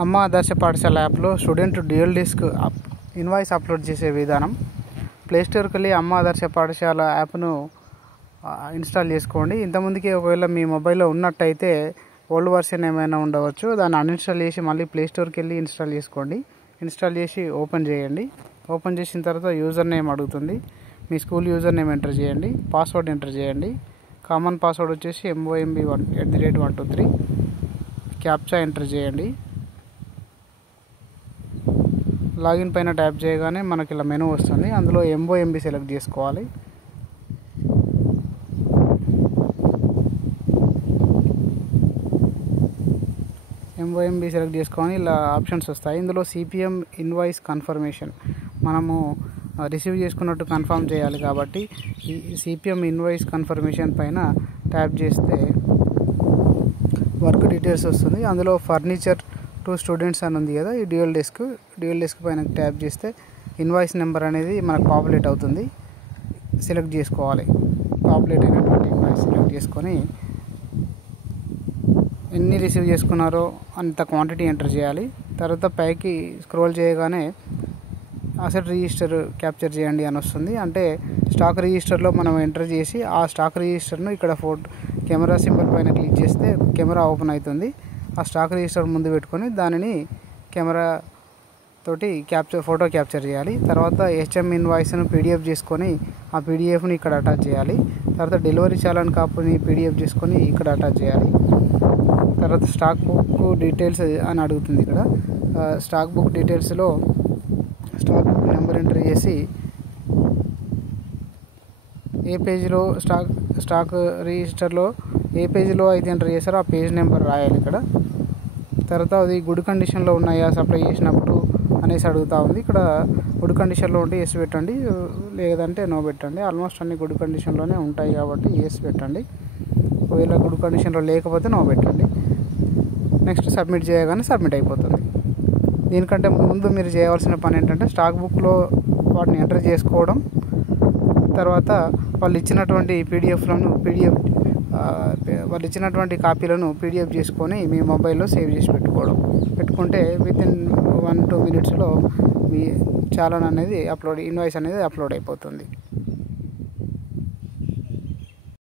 అమ్మ ఆదర్శ పాఠశాల యాప్లో student dual disk invoice upload చేసే విధానం. ప్లేస్టోర్కి వెళ్ళి అమ్మ ఆదర్శ పాఠశాల యాప్ను ఇన్స్టాల్ చేసుకోండి. ఇంతకుముందుకే ఒకవేళ మీ మొబైల్లో ఉన్నట్టయితే ఓల్డ్ వర్షన్ ఏమైనా ఉండవచ్చు, దాన్ని అన్ఇన్స్టాల్ చేసి మళ్ళీ ప్లేస్టోర్కి వెళ్ళి ఇన్స్టాల్ చేసుకోండి. ఇన్స్టాల్ చేసి ఓపెన్ చేయండి. ఓపెన్ చేసిన తర్వాత యూజర్ నేమ్ అడుగుతుంది. మీ స్కూల్ యూజర్ నేమ్ ఎంటర్ చేయండి. పాస్వర్డ్ ఎంటర్ చేయండి. కామన్ పాస్వర్డ్ వచ్చేసి MOMB1@123. క్యాప్చా ఎంటర్ చేయండి. లాగిన్ పైన ట్యాప్ చేయగానే మనకి ఇలా మెనూ వస్తుంది. అందులో MOMB సెలెక్ట్ చేసుకోవాలి. MOMB సెలెక్ట్ చేసుకొని ఇలా ఆప్షన్స్ వస్తాయి. ఇందులో CPM ఇన్వాయిస్ కన్ఫర్మేషన్ మనము రిసీవ్ చేసుకున్నట్టు కన్ఫర్మ్ చేయాలి కాబట్టి ఈ CPM ఇన్వాయిస్ కన్ఫర్మేషన్ పైన ట్యాప్ చేస్తే వర్క్ డీటెయిల్స్ వస్తుంది. అందులో ఫర్నిచర్ టు స్టూడెంట్స్ అని ఉంది కదా, ఈ డ్యూయల్ డెస్క్ పైన ట్యాప్ చేస్తే ఇన్వాయిస్ నెంబర్ అనేది మనకు పాపులేట్ అవుతుంది. సెలెక్ట్ చేసుకోవాలి. పాపులేట్ అయినటువంటి ఇన్వాయిస్ సెలెక్ట్ చేసుకొని ఎన్ని రిసీవ్ చేసుకున్నారో అంత క్వాంటిటీ ఎంటర్ చేయాలి. తర్వాత పైకి స్క్రోల్ చేయగానే అసెట్ రిజిస్టర్ క్యాప్చర్ చేయండి అని వస్తుంది. అంటే స్టాక్ రిజిస్టర్లో మనం ఎంటర్ చేసి ఆ స్టాక్ రిజిస్టర్ను ఇక్కడ కెమెరా సింబల్ పైన క్లిక్ చేస్తే కెమెరా ఓపెన్ అవుతుంది. ఆ స్టాక్ రిజిస్టర్ ముందు పెట్టుకొని దానిని కెమెరా తోటి ఫోటో క్యాప్చర్ చేయాలి. తర్వాత HM ఇన్వాయిస్ను PDF చేసుకొని ఆ PDFని ఇక్కడ అటాచ్ చేయాలి. తర్వాత డెలివరీ చాలాన్ కాపీని PDF చేసుకొని ఇక్కడ అటాచ్ చేయాలి. తర్వాత స్టాక్ బుక్ డీటెయిల్స్ అని అడుగుతుంది. ఇక్కడ స్టాక్ బుక్ డీటెయిల్స్లో స్టాక్ బుక్ నెంబర్ ఎంటర్ చేసి ఏ పేజీలో స్టాక్ రిజిస్టర్లో ఏ పేజీలో అయితే ఎంటర్ చేశారో ఆ పేజ్ నెంబర్ రాయాలి ఇక్కడ. తర్వాత అది గుడ్ కండిషన్లో ఉన్నాయా సప్లై చేసినప్పుడు అనేసి అడుగుతూ ఉంది. ఇక్కడ గుడ్ కండిషన్లో ఉంటే ఎస్ పెట్టండి, లేదంటే నో పెట్టండి. ఆల్మోస్ట్ అన్ని గుడ్ కండిషన్లోనే ఉంటాయి కాబట్టి ఎస్ పెట్టండి. ఒకవేళ గుడ్ కండిషన్లో లేకపోతే నో పెట్టండి. నెక్స్ట్ సబ్మిట్ చేయగానే సబ్మిట్ అయిపోతుంది. దీనికంటే ముందు మీరు చేయవలసిన పని ఏంటంటే స్టాక్ బుక్లో వాటిని ఎంటర్ చేసుకోవడం, తర్వాత వాళ్ళు ఇచ్చినటువంటి కాపీలను PDF చేసుకొని మీ మొబైల్లో సేవ్ చేసి పెట్టుకుంటే వితిన్ 1-2 మినిట్స్లో మీ చాలాన్ అనేది ఇన్వాయిస్ అనేది అప్లోడ్ అయిపోతుంది.